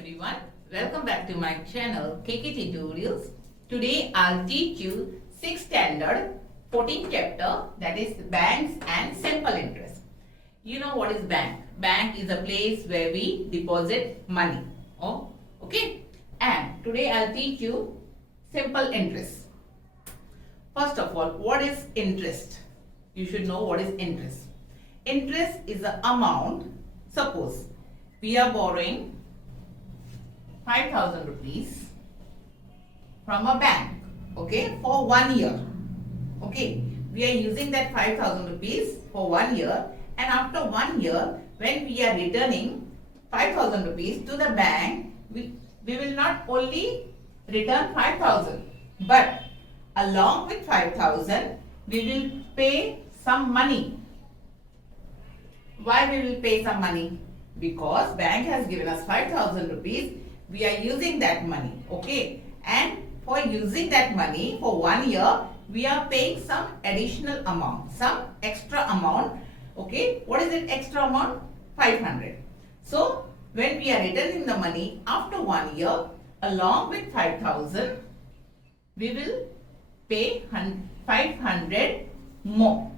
everyone, welcome back to my channel KK Tutorials. Today I'll teach you 6th standard 14th chapter, that is banks and simple interest. You know what is bank? Bank is a place where we deposit money. Oh, okay. And today I'll teach you simple interest. First of all, what is interest? You should know what is interest. Interest is the amount. Suppose we are borrowing 5,000 rupees from a bank, okay, for 1 year. Okay, we are using that 5,000 rupees for 1 year, and after 1 year, when we are returning 5,000 rupees to the bank, we will not only return 5,000, but along with 5,000, we will pay some money. Why we will pay some money? Because bank has given us 5,000 rupees. We are using that money, okay, and for using that money for 1 year, we are paying some additional amount, some extra amount, okay. What is it extra amount? 500. So when we are returning the money after 1 year, along with 5,000, we will pay 500 more,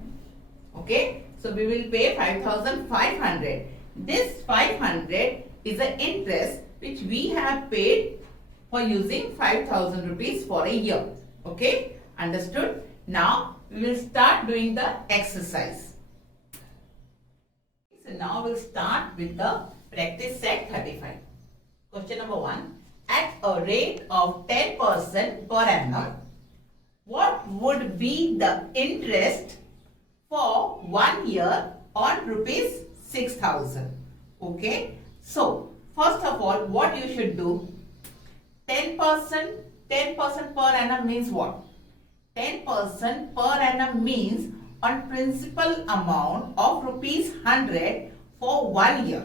okay. So we will pay 5,500. This 500 is the interest which we have paid for using 5,000 rupees for a year. Okay, understood? Now we will start doing the exercise. So now we'll start with the practice set 35. Question number 1. At a rate of 10% per annum, what would be the interest for 1 year on rupees 6,000? Okay, so first of all, what you should do, 10% per annum means what? 10% per annum means on principal amount of rupees 100 for 1 year.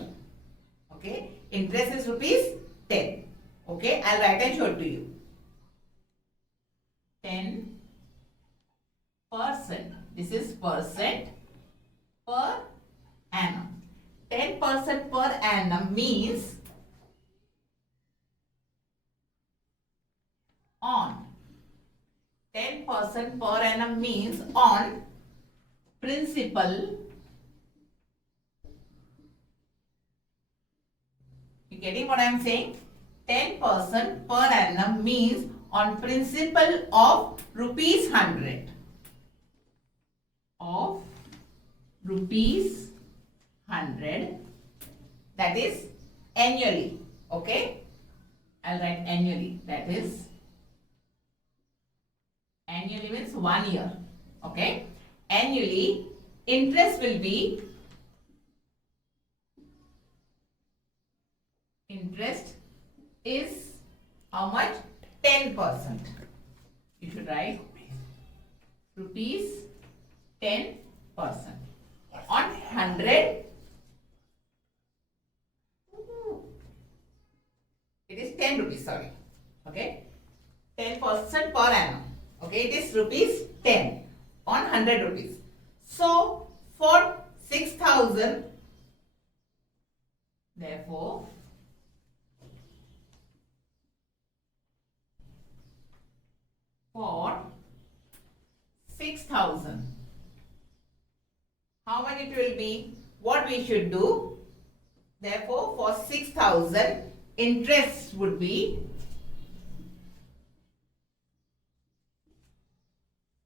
Okay, interest is rupees 10. Okay, I'll write and show it to you. 10%, this is percent per annum. 10% per annum means on. 10% per annum means on principal. You getting what I am saying? 10% per annum means on principal of rupees 100. Of rupees 100, that is annually. Okay, I'll write annually, that is annually means 1 year. Okay, annually interest will be, interest is how much? 10%. You should write rupees 10% on 100. It is 10 rupees, sorry. Okay, 10% per annum. Okay, it is rupees 10 on 100 rupees. So for 6,000, therefore for 6,000, how much it will be? What we should do? Therefore, for 6,000, interest would be,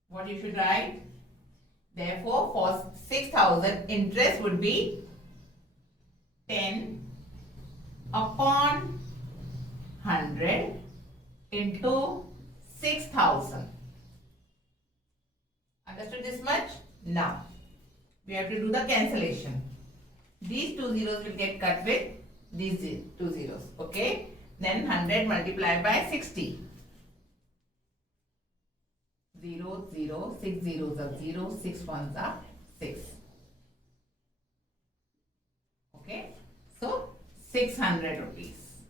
what you should write? Therefore, for 6,000, interest would be 10 upon 100 into 6,000. Understood this much? Now, we have to do the cancellation. These two zeros will get cut with these two zeros. Okay, then 100 multiplied by 60. 0, 0, 6 zeros are 0, 6 ones are 6. Okay, so 600 rupees.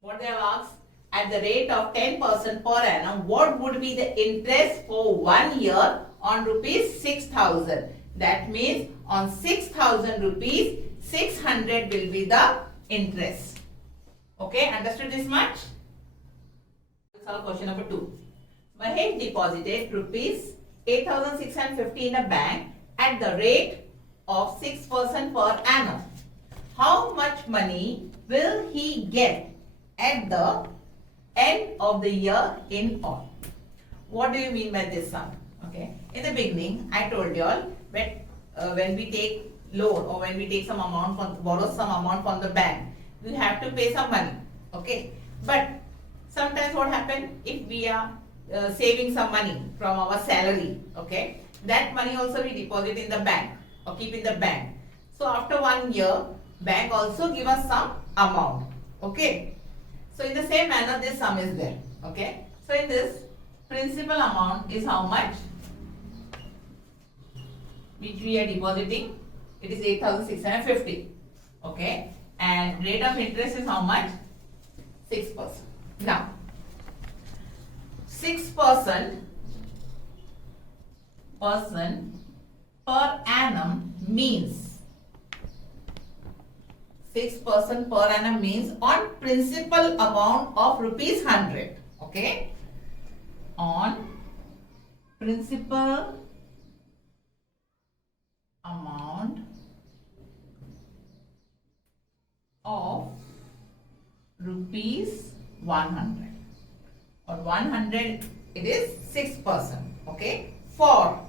What they have asked? At the rate of 10% per annum, what would be the interest for 1 year on rupees 6,000? That means on 6,000 rupees, 600 will be the interest. Okay, understood this much? Solve question number 2. Mahesh deposited rupees 8,650 in a bank at the rate of 6% per annum. How much money will he get at the end of the year in all? What do you mean by this sum? Okay, in the beginning I told you all when we take loan or when we take some amount from borrow some amount from the bank, we have to pay some money. Okay, but sometimes what happen, if we are saving some money from our salary, okay, that money also we deposit in the bank or keep in the bank. So after 1 year, bank also give us some amount. Okay, so in the same manner this sum is there. Okay, so in this principal amount is how much which we are depositing? It is 8,650. Okay, and rate of interest is how much? 6%. Now 6% per annum means 6% per annum means on principal amount of rupees 100. Okay, on principal amount of rupees 100. On 100 it is 6%. Okay, for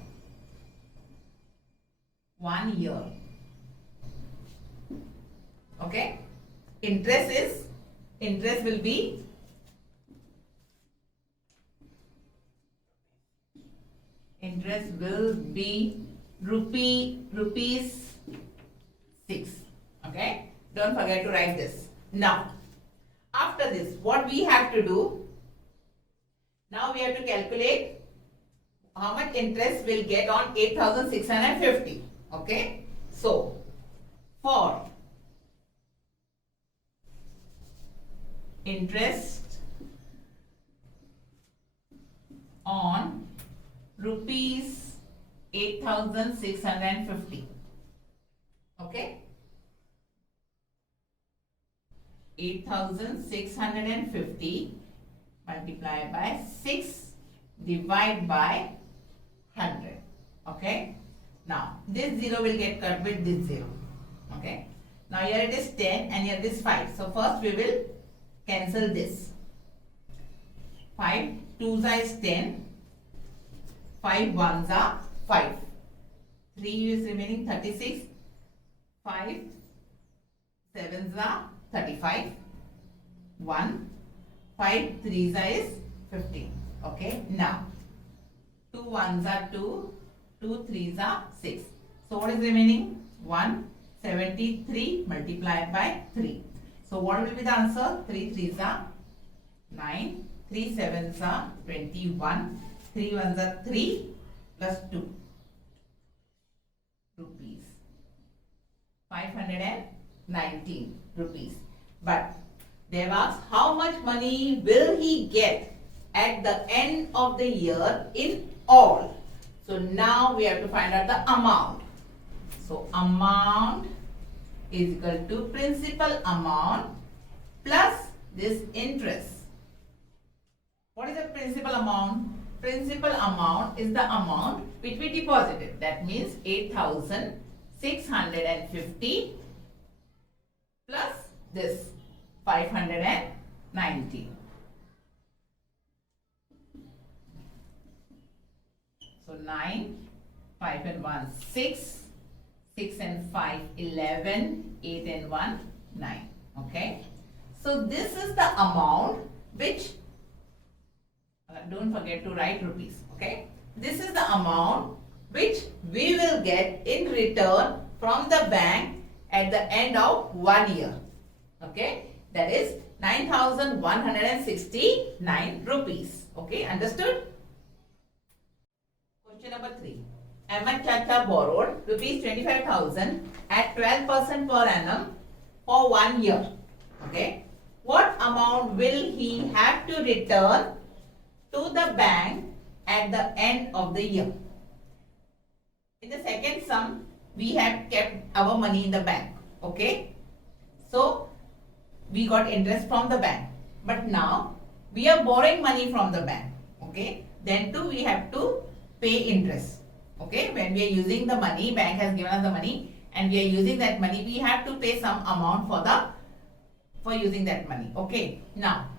1 year. Okay, interest will be rupees 6. Okay, don't forget to write this. Now after this, what we have to do? Now we have to calculate how much interest we'll get on 8,650. Okay, so for interest on rupees 8,650. Okay, 8,650 multiplied by 6 divided by 100. Okay, now this 0 will get cut with this 0. Okay, now here it is 10 and here it is 5. So first we will cancel this. 5 2s is 10, 5 1s are 5, 3 is remaining 36, 5 7s are 35, 1, 5 3s is 15. Okay, now 2 1s are 2, 2 3s are 6. So what is remaining? 173 multiplied by 3. So what will be the answer? 3 3s are 9, 3 7s are 21, 3 1s are 3 plus 2 rupees. 519 rupees. But they have asked how much money will he get at the end of the year in all. So now we have to find out the amount. So amount is equal to principal amount plus this interest. What is the principal amount? Principal amount is the amount which we deposited. That means 8,650 plus this 590. So 9, 5 and 1, 6, 6 and 5, 11, 8 and 1, 9. Okay. So this is the amount which, don't forget to write rupees. Okay. This is the amount which we will get in return from the bank at the end of 1 year. Okay. That is 9,169 rupees. Okay. Understood? Question number 3. Ahmed Chacha borrowed rupees 25,000 at 12% per annum for 1 year. Okay. What amount will he have to return to the bank at the end of the year? In the second sum, we have kept our money in the bank. Okay. So we got interest from the bank. But now we are borrowing money from the bank. Okay. Then too we have to pay interest. Okay. When we are using the money, bank has given us the money and we are using that money, we have to pay some amount for using that money. Okay. Now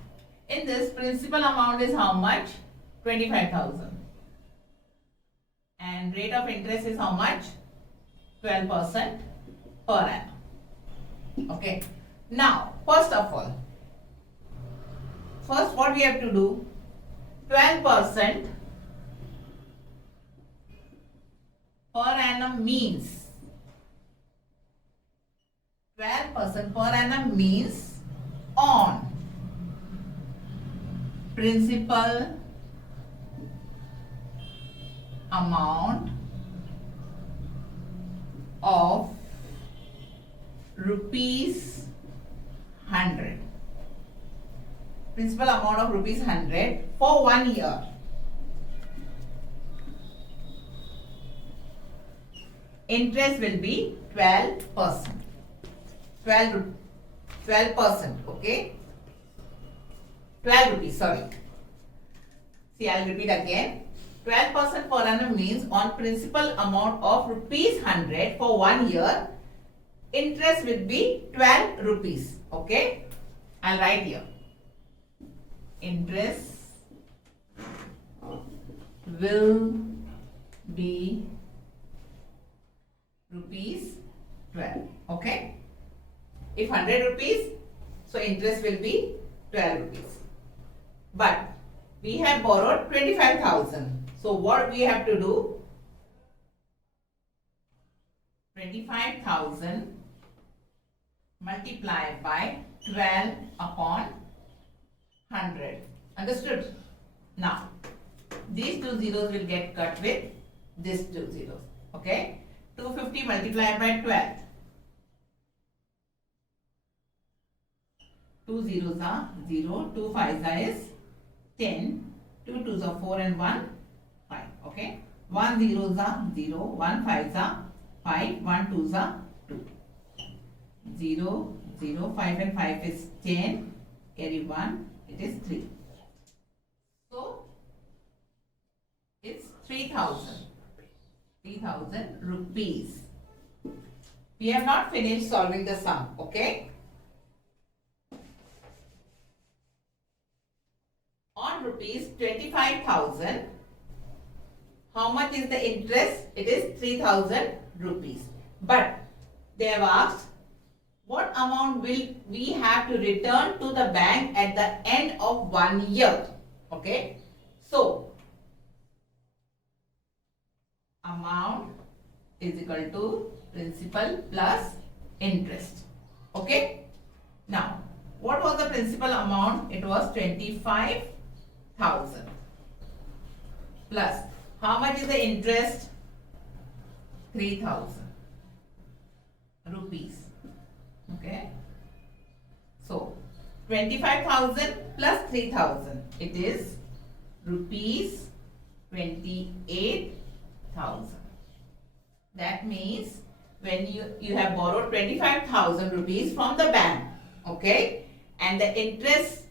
in this, principal amount is how much? 25,000. And rate of interest is how much? 12% per annum. Okay. Now, first of all, what we have to do? 12% per annum means 12% per annum means on principal amount of rupees 100. Principal amount of rupees 100 for 1 year. Interest will be 12%. 12%, okay? 12 rupees, sorry. See, I'll repeat again. 12% per annum means on principal amount of rupees 100 for 1 year, interest will be 12 rupees. Okay? I'll write here. Interest will be rupees 12. Okay? If 100 rupees, so interest will be 12 rupees. But we have borrowed 25,000. So what we have to do? 25,000 multiplied by 12 upon 100. Understood? Now, these two zeros will get cut with these two zeros. Okay? 250 multiplied by 12. 2 zeros are 0, 2 fives are is 10, 2 twos are 4 and 1 5. Okay? 1 zeros are 0, 1 fives are 5, 1 twos are 2. 0, 0, 5 and 5 is 10, carry 1, it is 3. So, it's 3,000 rupees. We have not finished solving the sum, okay? On rupees 25,000, how much is the interest? It is 3,000 rupees. But they have asked, what amount will we have to return to the bank at the end of 1 year? Okay. So, amount is equal to principal plus interest. Okay. Now, what was the principal amount? It was 25,000 plus how much is the interest? 3,000 rupees. Okay. So 25,000 plus 3,000, it is rupees 28,000. That means when you have borrowed 25,000 rupees from the bank, okay, and the interest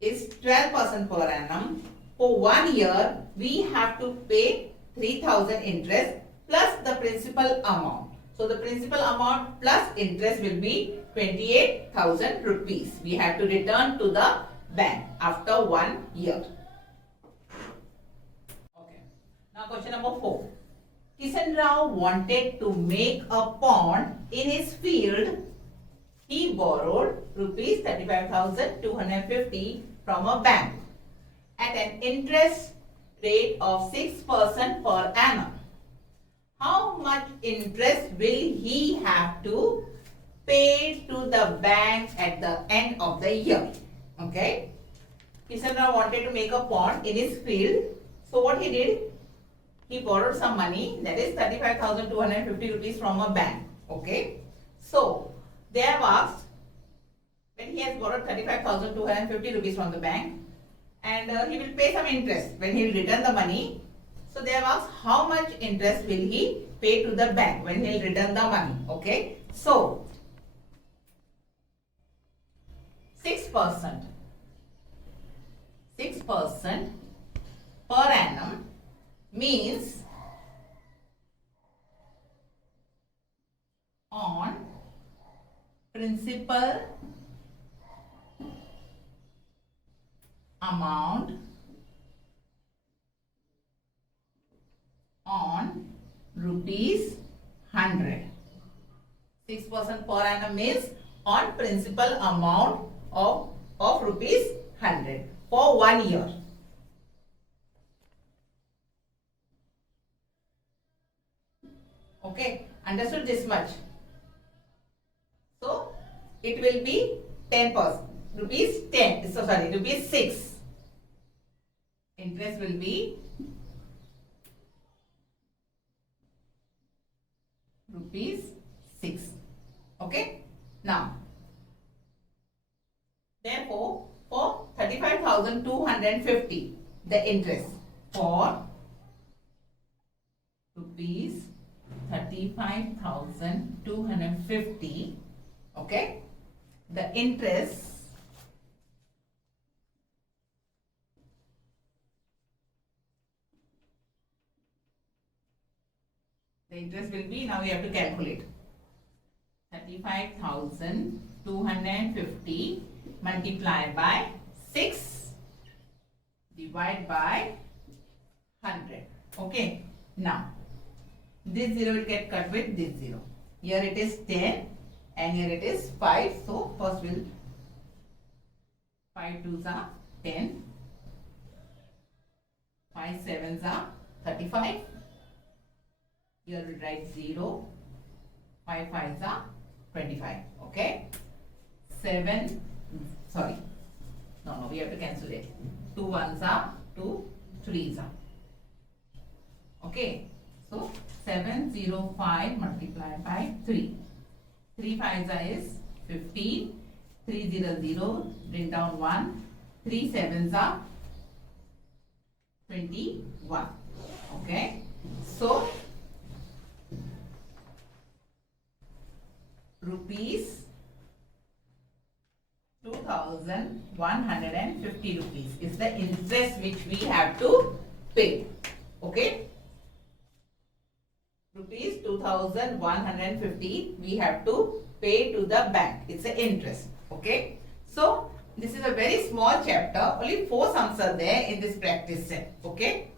is 12% per annum, for 1 year we have to pay 3,000 interest plus the principal amount. So the principal amount plus interest will be 28,000 rupees. We have to return to the bank after 1 year. Okay. Now question number 4. Kishan Rao wanted to make a pond in his field. He borrowed rupees 35,250 from a bank at an interest rate of 6% per annum. How much interest will he have to pay to the bank at the end of the year? Okay. Kishan Rao wanted to make a pond in his field. So what he did? He borrowed some money, that is 35,250 rupees from a bank. Okay. So they have asked, when he has borrowed 35,250 rupees from the bank, and he will pay some interest when he will return the money. So they have asked how much interest will he pay to the bank when he will return the money. Okay. So 6%. 6% per annum means on principal amount on rupees 100. 6% per annum means on principal amount of rupees 100 for 1 year. Okay, understood this much? So it will be 10%, rupees 10, so sorry, rupees 6. Interest will be rupees 6. Okay, now therefore for 35,250 the interest for rupees 35,250, okay, the interest will be, now we have to calculate, 35,250 multiplied by 6 divided by 100. Okay, now this 0 will get cut with this 0. Here it is 10 and here it is 5. So first we'll 5 2s are 10, 5 7s are 35. Here we'll write 0, 5 5s are 25. Okay, 7, sorry, no, we have to cancel it. 2 1s are 2 3s are. Okay, so 705 multiplied by 3. 3 5s is 15. 3 0 0, bring down 1. 3 7s are 21. Okay, so rupees 2,150 rupees is the interest which we have to pay. Okay, rupees 2,150 we have to pay to the bank. It's an interest. Okay, so this is a very small chapter. Only 4 sums are there in this practice set. Okay,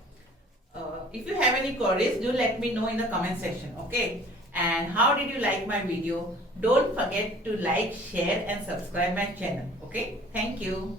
if you have any queries, do let me know in the comment section. Okay, and how did you like my video? Don't forget to like, share and subscribe my channel. Okay, thank you.